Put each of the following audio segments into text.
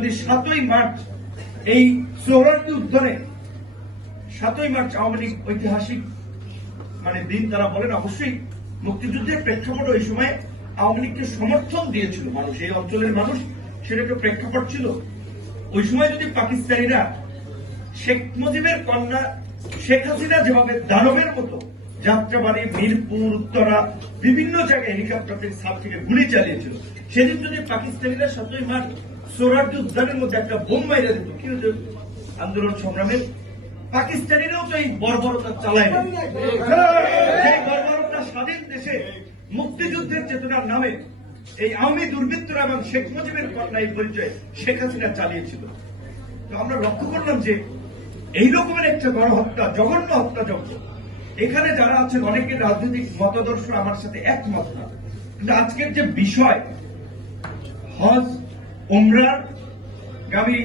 যদি 7ই মার্চ এই সোহরাওয়ার্দী উদ্যানে 7ই মার্চ আওয়ামী লীগ ঐতিহাসিক দিন তারা বলেন, অবশ্যই মুক্তিযুদ্ধের প্রেক্ষাপট ওই সময় আওয়ামী লীগকে সমর্থন দিয়েছিল মানুষ, এই অঞ্চলের মানুষ, সেটা একটা প্রেক্ষাপট ছিল। ওই সময় যদি পাকিস্তানিরা শেখ মুজিবের কন্যা শেখ হাসিনা যেভাবে দানবের মতো যাত্রাবাড়ি, মিরপুর, উত্তরা বিভিন্ন জায়গায় হেলিকপ্টার থেকে সাপ থেকে গুলি চালিয়েছিল, সেদিন যদি পাকিস্তানিরা 7ই মার্চ সোহরাওয়ার্দী উদ্যানের মধ্যে একটা বোম মাইরা দিত, কি হতো আন্দোলন সংগ্রামের? পাকিস্তানিরাও তো এই বর্বরতা চালায় না। এই বর্বরতা স্বাধীন দেশে মুক্তিযুদ্ধের চেতনার নামে এই আওয়ামী দুর্বৃত্তরা এবং শেখ মুজিবের কন্যা এই পরিচয় শেখ হাসিনা চালিয়েছিল। তো আমরা লক্ষ্য করলাম যে এই রকমের একটা গণহত্যা, জঘন্য হত্যাযজ্ঞ, এখানে যারা আছেন অনেকের রাজনৈতিক মতাদর্শ আমার সাথে একমত না, কিন্তু আজকের যে বিষয়, হজ উমরার গামী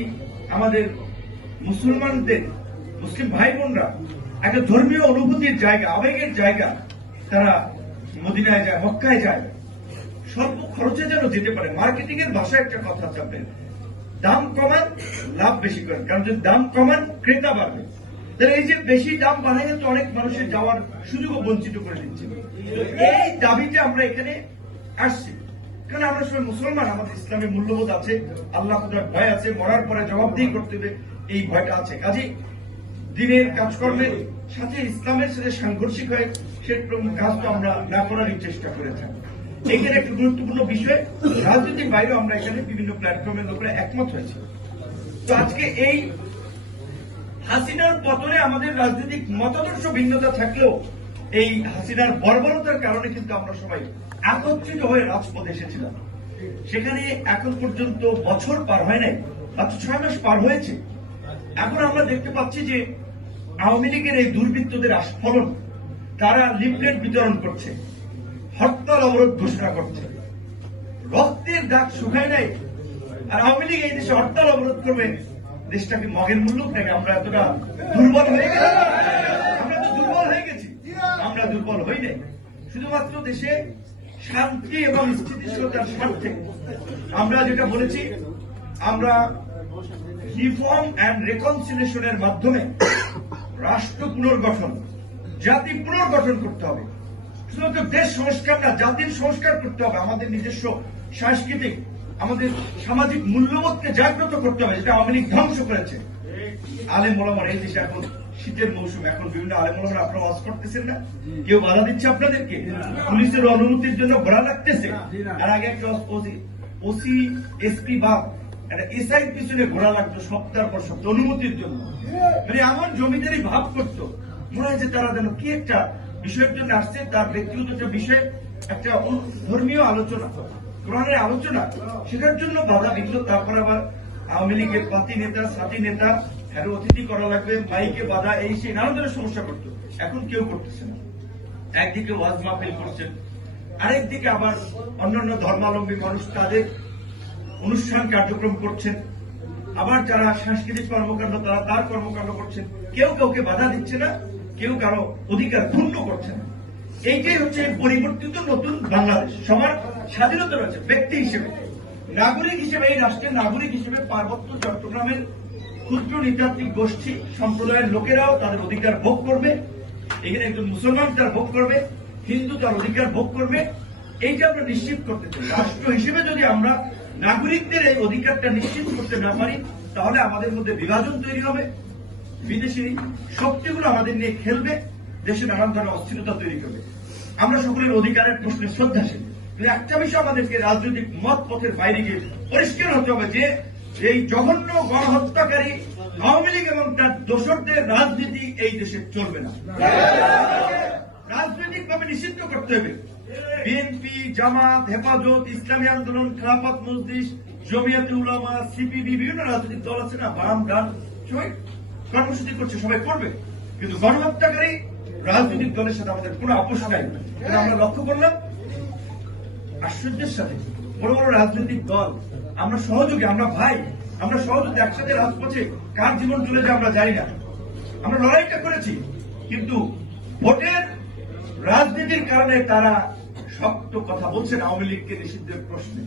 আমাদের মুসলমানদের, মুসলিম ভাই বোনরা একটা ধর্মীয় অনুভূতির জায়গা, আবেগের জায়গা, তারা মদিনায় যায়, মক্কায় যায়, স্বল্প খরচে যেন যেতে পারে। মার্কেটিং এর ভাষায় একটা কথা চাপেন, দাম কমান লাভ বেশি করেন, কারণ যদি দাম কমান ক্রেতা বাড়বে। তাহলে এই যে বেশি দাম বাড়াইলে তো অনেক মানুষের যাওয়ার সুযোগও বঞ্চিত করে দিচ্ছে। এই দাবিতে আমরা এখানে আসছি, কারণ আমরা সবাই মুসলমান, আমাদের ইসলামের মূল্যবোধ আছে, আল্লাহ খুদার ভয় আছে, মরার পরে জবাবদিহি করতে হবে এই ভয়টা আছে। কাজেই দিনের কাজকর্মের সাথে ইসলামের সাথে সাংঘর্ষিক হয় সেরকম কাজ তো আমরা না করারই চেষ্টা করে থাকি। এখানে একটা গুরুত্বপূর্ণ বিষয়, রাজনীতির বাইরেও আমরা এখানে বিভিন্ন প্ল্যাটফর্মের লোকেরা একমত হয়েছে। তো আজকে এই হাসিনার পতনে আমাদের রাজনৈতিক মতাদর্শ ভিন্নতা থাকলেও এই হাসিনার বর্বরতার কারণে কিন্তু আমরা সবাই একত্রিত হয়ে রাজপথে এসেছিলাম। সেখানে এখন পর্যন্ত বছর পার হয় নাই, মাত্র 6 মাস পার হয়েছে। এখন আমরা দেখতে পাচ্ছি যে আওয়ামী লীগের এই দুর্বৃত্তদের আস্ফলন, তারা লিফলেট বিতরণ করছে, হরতাল অবরোধ ঘোষণা করছে, রক্তের দাগ শুকায় নাই। আর আওয়ামী লীগ এই দেশে হরতাল অবরোধ করবে, দেশটাকে মগের মূল্য নাকি? আমরা এতটা দুর্বল হয়ে গেছি? আমরা তো দুর্বল হয়ে গেছি? আমরা দুর্বল হই নাই। শুধুমাত্র দেশে শান্তি এবং স্থিতিশীলতার স্বার্থে আমরা যেটা বলেছি, আমরা রিফর্ম অ্যান্ড রেকনসিলিয়েশনের মাধ্যমে রাষ্ট্র পুনর্গঠন, জাতি পুনর্গঠন করতে হবে। শুধুমাত্র দেশ সংস্কার না, জাতির সংস্কার করতে হবে। আমাদের নিজস্ব সাংস্কৃতিক, আমাদের সামাজিক মূল্যবোধকে জাগ্রত করতে হবে, যেটা আওয়ামী লীগ ধ্বংস করেছে। আলেম ওলামারা এই দেশে এখন শীতের মৌসুম, এখন বিভিন্ন আলেম ওলামারা আপনারা ওয়াজ করতেছেন না? কেউ বাধা দিচ্ছে আপনাদেরকে? পুলিশের অনুমতির জন্য ঘোড়া লাগতেছে। আর আগে একটা ওসি এসপি বা একটা এসআই পিছনে ঘোড়া লাগতো সপ্তাহ পর সপ্তাহ অনুমতির জন্য। এমন জমিদারি ভাব করতো, মনে হয় যে তারা যেন কি একটা বিষয়ের জন্য আসছে, তার ব্যক্তিগত একটা বিষয়ে একটা ধর্মীয় আলোচনা, কোরআনের আলোচনা, সেটার জন্য বাধা দিত। তারপর আবার আওয়ামী লীগের পাতি নেতা, সাথী নেতা, হ্যারো অতিথি করা লাগবে, মাইকে বাধা, এই সেই নানা ধরনের সমস্যা করতো। এখন কেউ করতেছে না। একদিকে ওয়াজ মাহফিল করছেন, আরেকদিকে আবার অন্যান্য ধর্মাবলম্বী মানুষ তাদের অনুষ্ঠান কার্যক্রম করছেন, আবার যারা সাংস্কৃতিক কর্মকাণ্ড তারা তার কর্মকাণ্ড করছেন। কেউ কাউকে বাধা দিচ্ছে না, কেউ কারো অধিকার ক্ষুণ্ণ করছে না। এইটাই হচ্ছে পরিবর্তিত নতুন বাংলাদেশ। সবার স্বাধীনতা রয়েছে, ব্যক্তি হিসেবে, নাগরিক হিসেবে, এই রাষ্ট্রের নাগরিক হিসেবে পার্বত্য চট্টগ্রামের ক্ষুদ্র নৃতাত্ত্বিক গোষ্ঠী সম্প্রদায়ের লোকেরাও তাদের অধিকার ভোগ করবে। এখানে একজন মুসলমান তার ভোগ করবে, হিন্দু তার অধিকার ভোগ করবে। এইটা আমরা নিশ্চিত করতে চাই। রাষ্ট্র হিসেবে যদি আমরা নাগরিকদের এই অধিকারটা নিশ্চিত করতে না পারি, তাহলে আমাদের মধ্যে বিভাজন তৈরি হবে, বিদেশি শক্তিগুলো আমাদের নিয়ে খেলবে, দেশে নানান ধরনের অস্থিরতা তৈরি করবে। আমরা সকলের অধিকারের প্রশ্নে শ্রদ্ধাশীল, কিন্তু একটা বিষয় আমাদেরকে রাজনৈতিক মত পথের বাইরে গিয়ে পরিষ্কার হতে হবে যে এই জঘন্য গণহত্যাকারী আওয়ামী লীগ এবং তার দোসরদের রাজনীতি এই দেশে চলবে না। রাজনৈতিকভাবে নিষিদ্ধ করতে হবে। বিএনপি, জামাত, হেফাজত, ইসলামী আন্দোলন, খেলাফত মজলিস, জমিয়াতে উলামা, সিপিবি, বিভিন্ন রাজনৈতিক দল আছে না, বাম ডান, সবাই কর্মসূচি করছে, সবাই করবে, কিন্তু গণহত্যাকারী রাজনৈতিক দলের সাথে আমাদের কোনো আপোষ নাই। আমরা লক্ষ্য করলাম আশ্চর্যের সাথে বড় বড় রাজনৈতিক দল, আমরা সহযোগী, আমরা ভাই, আমরা সহযোগী, একসাথে রাজপথে কার জীবন চলে যায় আমরা জানি না। আমরা লড়াইটা করেছি, কিন্তু ভোটের রাজনীতির কারণে তারা শক্ত কথা বলছেন আওয়ামী লীগকে নিষিদ্ধের প্রশ্নে।